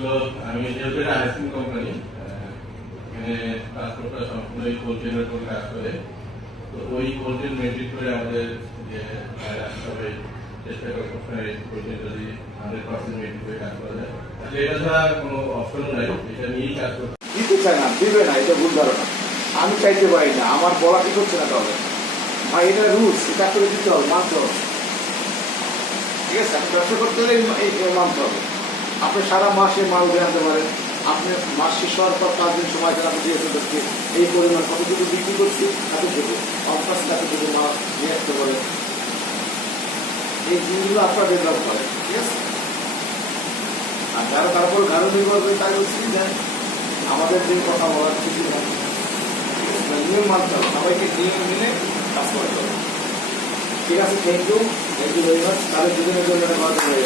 আসলে আমি যেহেতু আইসিং কোম্পানি এখানে সম্পূর্ণ চেনের উপর কাজ করে। তো ওই করে আমাদের যে চেষ্টা যদি হান্ড্রেড পার্সেন্ট করে কাজ করা যায়। এটা ছাড়া কোনো অপশন নাই, এটা নিয়েই কাজ করতে দিতে না, দিবে না, এটা ভুল ধারণা। আমি চাইতে পারি না, আমার বলা কি করছে না তাহলে। ভাই, এটা রুলস এটা করে দিতে হবে, মানতে হবে। ঠিক আছে আপনি ব্যবসা করতে হলে এই- এই এই মানতে হবে। আপনি সারা মাসে মাল উঠে আনতে পারেন। আপনি মাস শেষ হওয়ার পর পাঁচ দিন সময় দেন আপনি দিয়ে ফেলতে এই পরিমাণ কতটুকু বিক্রি করছি এতটুকু অবকাশ এতটুকু মাল নিয়ে আসতে পারেন। এই জিনিসগুলো আপনারা ডেভেলপ করেন, ঠিক আছে? আর যারা তারপর ঘরে নির্ভর করে তাই বলছি যে আমাদের যে কথা বলার কিছু নিয়ম মানতে হবে। সবাইকে নিয়ম মেনে কাজ করতে হবে। ঠিক আছে thank you thank you very much তাহলে দুজনের জন্য করা যাবে